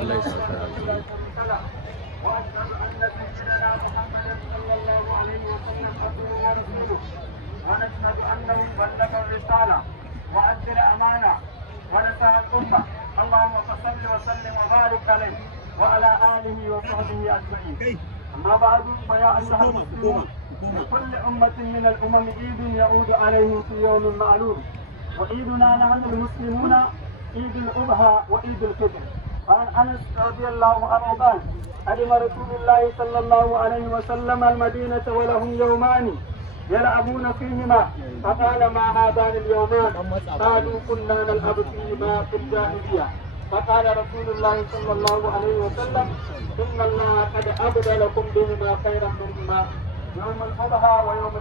الله يسعدك. واشهد ان سيدنا محمدا صلى الله عليه وسلم عبده ورسوله ونشهد انه بلغ الرساله وادى الامانه ونصح الامه. اللهم صل وسلم وبارك عليه وعلى اله وصحبه اجمعين. اما بعد فيا ايها المسلمون، لكل امه من الامم عيد يعود عليهم في يوم معلوم، وعيدنا نحن المسلمون عيد الاضحى وعيد الفطر. عن انس رضي الله عنه قال: قدم رسول الله صلى الله عليه وسلم المدينه ولهم يومان يلعبون فيهما، فقال: ما هذان اليومان؟ قالوا: كنا نلعب فيهما في الجاهليه. فقال رسول الله صلى الله عليه وسلم: ان الله قد ابدلكم بهما خيرا منهما، يوم الاضحى ويوم